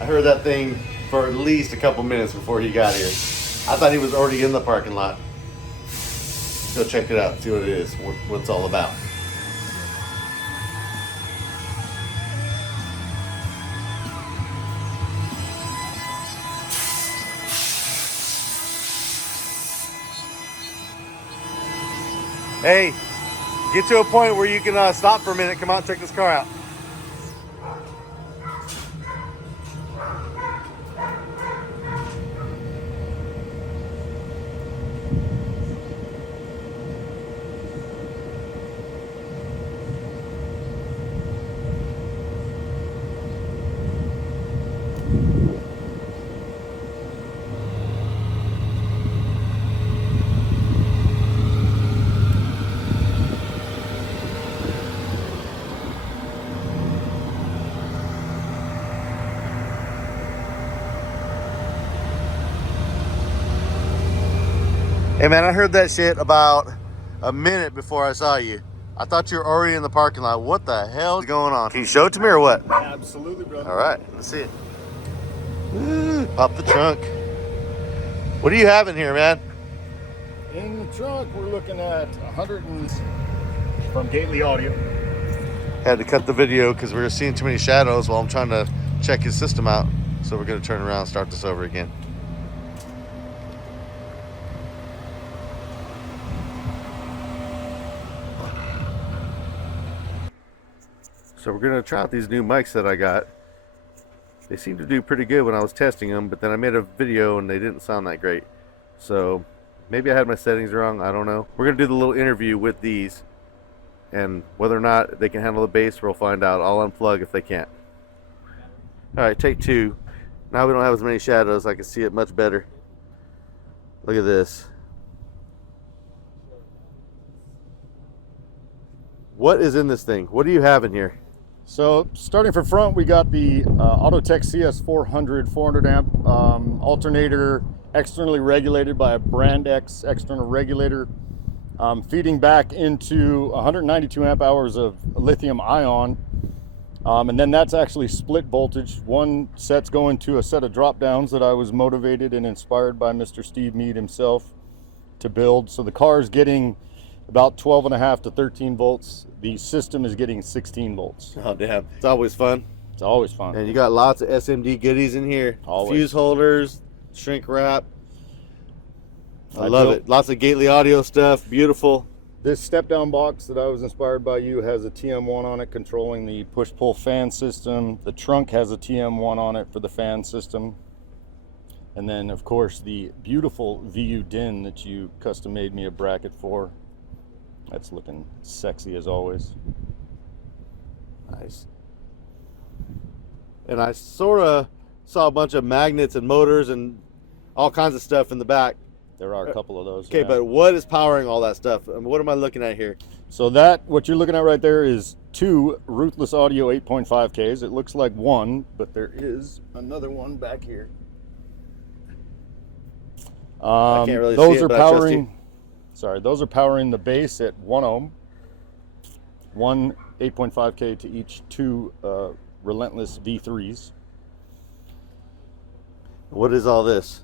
I heard that thing for at least a couple minutes before he got here. I thought he was already in the parking lot. Let's go check it out, see what it is, what it's all about. Hey, get to a point where you can stop for a minute, come out and check this car out. Hey man, I heard that shit about a minute before I saw you. I thought you were already in the parking lot. What the hell is going on? Can you show it to me or what? Absolutely, brother. All right, let's see it. Ooh, pop the trunk. What do you have in here, man? In the trunk, we're looking at 100 from Gately Audio. Had to cut the video because we were seeing too many shadows while I'm trying to check his system out. So we're gonna turn around and start this over again. So we're gonna try out these new mics that I got. They seem to do pretty good when I was testing them, but then I made a video and they didn't sound that great. So maybe I had my settings wrong, I don't know. We're gonna do the little interview with these, and whether or not they can handle the bass, we'll find out. I'll unplug if they can't. All right, take two. Now we don't have as many shadows, I can see it much better. Look at this. What is in this thing? What do you have in here? So starting from front, we got the AutoTech CS400 400 amp alternator, externally regulated by a brand X external regulator, feeding back into 192 amp hours of lithium ion, and then that's actually split voltage. One set's going to a set of drop downs that I was motivated and inspired by Mr. Steve Mead himself to build. So the car is getting about 12.5 to 13 volts. The system is getting 16 volts. Oh damn, it's always fun. It's always fun. And you got lots of SMD goodies in here. Always. Fuse holders, shrink wrap. I love it. Lots of Gately Audio stuff, beautiful. This step down box that I was inspired by you has a TM-1 on it controlling the push-pull fan system. The trunk has a TM-1 on it for the fan system. And then of course the beautiful VU DIN that you custom made me a bracket for. That's looking sexy as always. Nice. And I sort of saw a bunch of magnets and motors and all kinds of stuff in the back. There are a couple of those. Okay, yeah. but what is powering all that stuff? I mean, what am I looking at here? So that, what you're looking at right there is two Ruthless Audio 8.5Ks. It looks like one, but there is another one back here. I can't really those see it, are but I trust powering. you. Sorry, those are powering the bass at 1 ohm. One 8.5K to each two Relentless V3s. What is all this?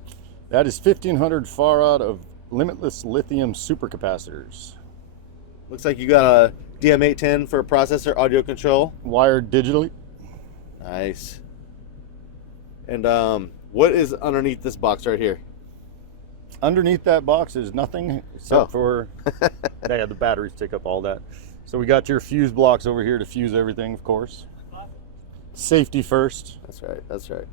That is 1500 Farad of Limitless Lithium supercapacitors. Looks like you got a DM810 for processor audio control. Wired digitally. Nice. And what is underneath this box right here? Underneath that box is nothing except for yeah, the batteries take up all that. So we got your fuse blocks over here to fuse everything, of course. Safety first. That's right, that's right.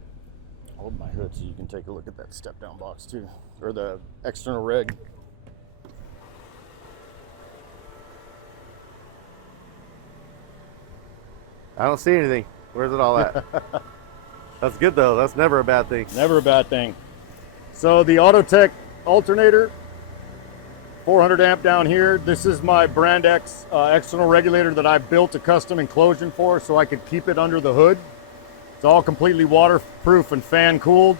Hold my hood so you can take a look at that step down box too, or the external reg. I don't see anything. Where's it all at? That's good though, that's never a bad thing. Never a bad thing. So the AutoTech alternator, 400 amp down here. This is my brand X external regulator that I built a custom enclosure for so I could keep it under the hood. It's all completely waterproof and fan cooled.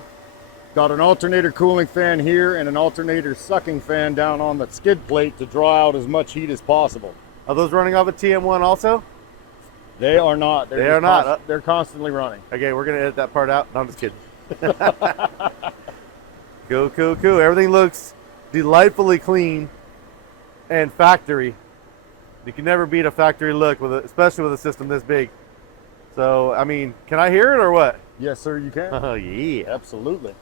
Got an alternator cooling fan here and an alternator sucking fan down on the skid plate to draw out as much heat as possible. Are those running off a TM-1 also? They are not. They are not. They're constantly running. Okay, we're gonna edit that part out. No, I'm just kidding. Cool, cool, cool. Everything looks delightfully clean and factory. You can never beat a factory look especially with a system this big. So, I mean, can I hear it or what? Yes, sir, you can. Oh, yeah. Absolutely.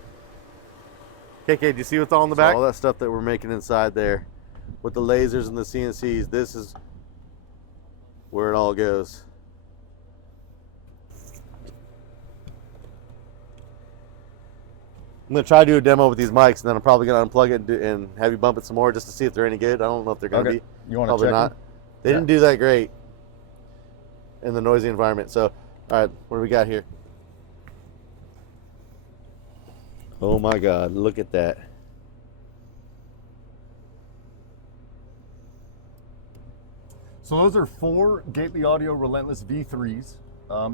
KK, do you see what's all in the back? All that stuff that we're making inside there with the lasers and the CNCs, this is where it all goes. I'm going to try to do a demo with these mics, and then I'm probably going to unplug it and have you bump it some more just to see if they're any good. I don't know if they're going to be. You want to probably check not. them? They didn't do that great in the noisy environment. So, all right, what do we got here? Oh my God, look at that. So those are 4 Gately Audio Relentless V3s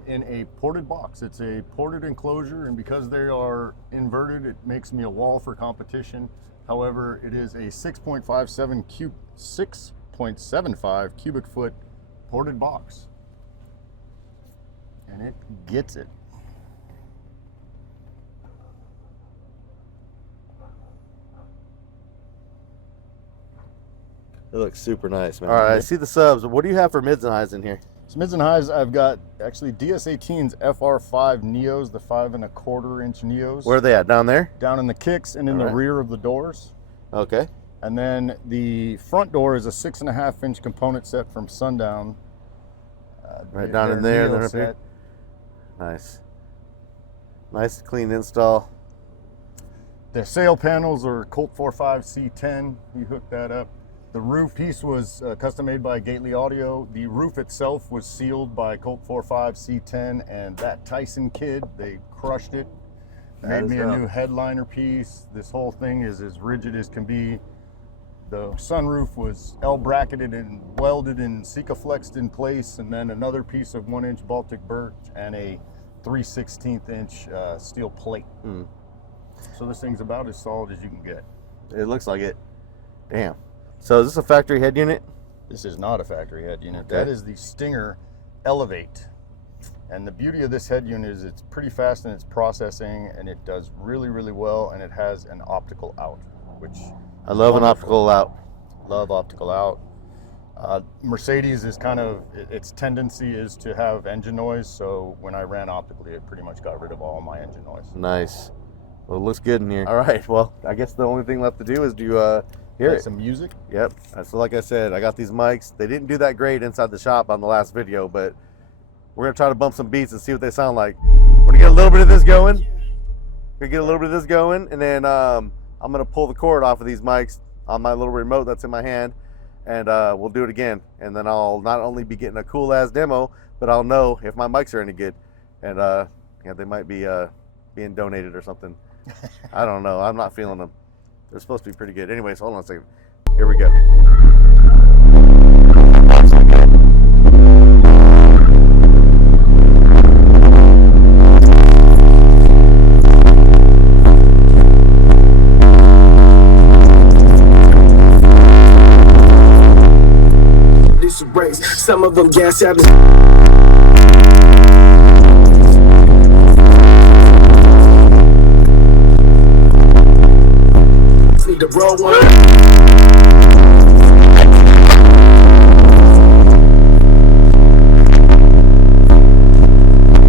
in a ported box. It's a ported enclosure, and because they are inverted, it makes me a wall for competition. However, it is a 6.75 cubic foot ported box, and it gets it. It looks super nice, man. All right, I see the subs. What do you have for mids and highs in here? So mids and highs, I've got actually DS18's FR5 Neos, the 5 1/4 inch Neos. Where are they at? Down there? Down in the kicks and in the rear of the doors. Okay. And then the front door is a 6.5 inch component set from Sundown. Right down in there, then up here. Nice. Nice clean install. The sail panels are Colt 45 C10. We hooked that up. The roof piece was custom made by Gately Audio. The roof itself was sealed by Colt 45 C10 and that Tyson kid. They crushed it. Made me a new headliner piece. This whole thing is as rigid as can be. The sunroof was L-bracketed and welded and Sikaflexed in place, and then another piece of 1 inch Baltic birch and a 3/16 inch steel plate. So this thing's about as solid as you can get. It looks like it. Damn. So is this a factory head unit? This is not a factory head unit. Okay. That is the Stinger Elevate. And the beauty of this head unit is it's pretty fast in its processing, and it does really, really well, and it has an optical out, which I love an optical out. Love optical out. Mercedes is kind of, its tendency is to have engine noise, so when I ran optically, it pretty much got rid of all my engine noise. Nice. Well, it looks good in here. All right, well, I guess the only thing left to do is do hear it. Some music? Yep. So like I said, I got these mics. They didn't do that great inside the shop on the last video, but we're gonna try to bump some beats and see what they sound like. We're gonna get a little bit of this going. And then I'm gonna pull the cord off of these mics on my little remote that's in my hand, and we'll do it again. And then I'll not only be getting a cool ass demo, but I'll know if my mics are any good. And yeah, they might be being donated or something. I don't know. I'm not feeling them. They're supposed to be pretty good. Anyways, hold on a second. Here we go. Some of them gas out. Need to roll one.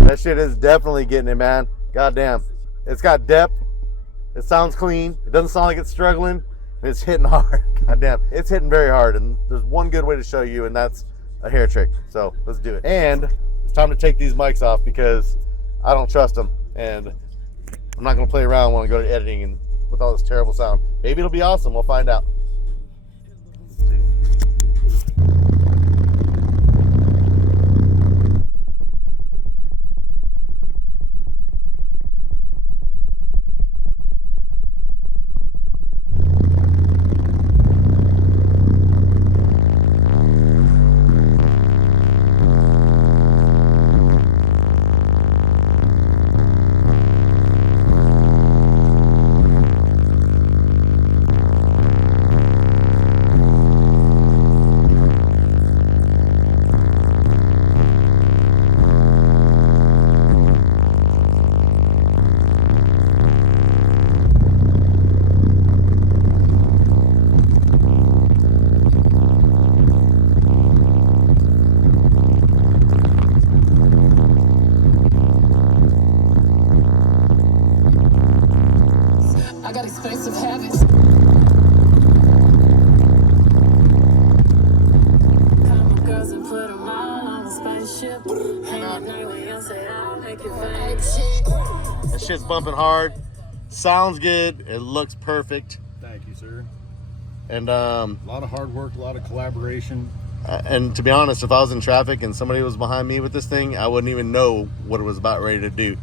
That shit is definitely getting it, man. Goddamn. It's got depth. It sounds clean. It doesn't sound like it's struggling. It's hitting hard. Goddamn. It's hitting very hard. And there's one good way to show you, and that's a hair trick. So let's do it. And it's time to take these mics off because I don't trust them. And I'm not going to play around when I go to editing and with all this terrible sound. Maybe it'll be awesome. We'll find out. expensive habits. Come girls and put them all on a spaceship. Hang at night when you say I'll make you fake. That shit's bumping hard. Sounds good. It looks perfect. Thank you, sir. And A lot of hard work, a lot of collaboration. and to be honest, if I was in traffic and somebody was behind me with this thing, I wouldn't even know what it was about ready to do.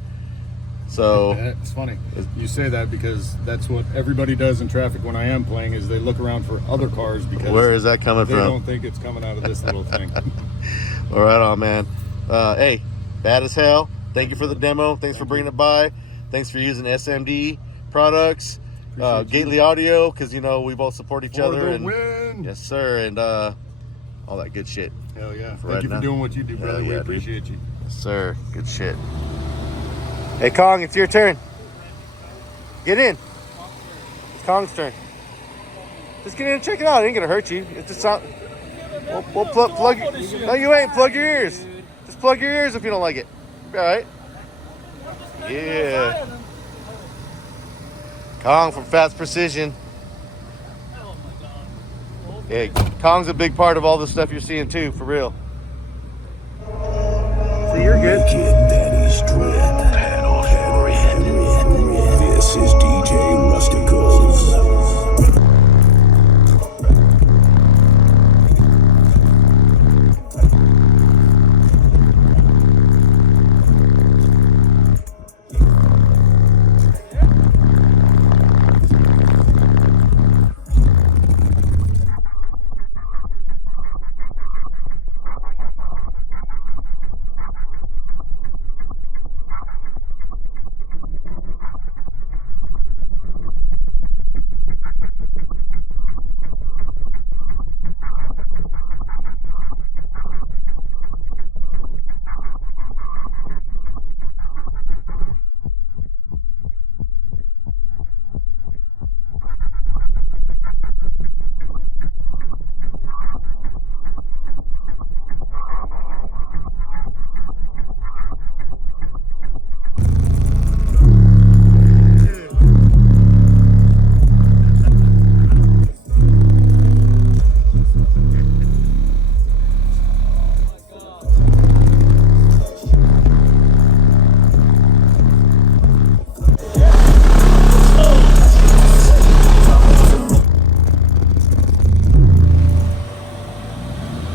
So It's funny you say that, because that's what everybody does in traffic when I am playing, is they look around for other cars because where is that coming they from? don't think it's coming out of this little thing. All right on, man. Hey, bad as hell. Thank you for the demo. Thanks for bringing it by. Thanks for using SMD products. Gately Audio, because you know we both support each other. the And win. yes, sir. And all that good shit. Hell yeah. For Thank you right for now. doing what you do, brother. Hell We yeah, appreciate you. Yes, sir. Good shit. Hey, Kong, it's your turn. Get in. It's Kong's turn. Just get in and check it out. It ain't gonna hurt you. It's just sound. We'll plug. No, you ain't. Plug your ears. Just plug your ears if you don't like it. Be all right. Yeah. Kong from Fast Precision. Yeah, Kong's a big part of all the stuff you're seeing too, for real. So you're good. This is DJ Rusticals.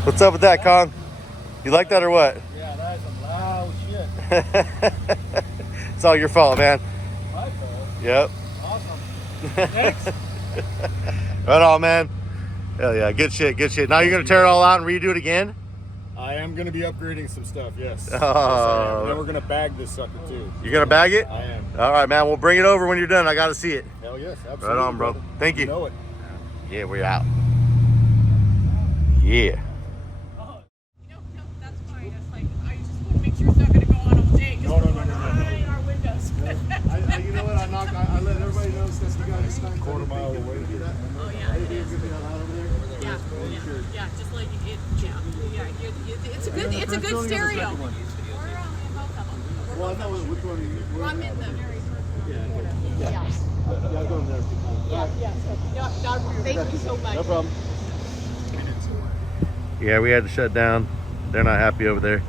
What's up with that, Kong? You like that or what? Yeah, that's some loud shit. It's all your fault, man. My fault. Yep. Awesome. Thanks. Right on, man. Hell yeah, good shit, good shit. Now you're gonna tear it all out and redo it again? I am going to be upgrading some stuff, yes. Oh. Yes, I am. And then we're going to bag this sucker too. You're gonna bag it? I am. All right, man. We'll bring it over when you're done. I gotta see it. Hell yes, absolutely. Right on, bro. brother. Thank you. You know it. Yeah, we're out. Yeah. No, that's fine. It's like, I just want to make sure it's not going to go on all day. 'Cause No, we're no, going no, no, right in our windows. You know what? I let everybody know because you guys a quarter mile away. Oh, yeah, it is. Yeah, yeah, just like it, it's a good stereo. We're in both of them. Well, I know which one you I'm in the very first. Yeah, I'll go in there. Thank you so much. No problem. Yeah, we had to shut down. They're not happy over there.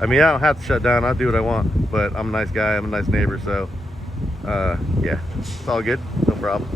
I mean, I don't have to shut down. I'll do what I want. But I'm a nice guy. I'm a nice neighbor. So, yeah, it's all good. No problem.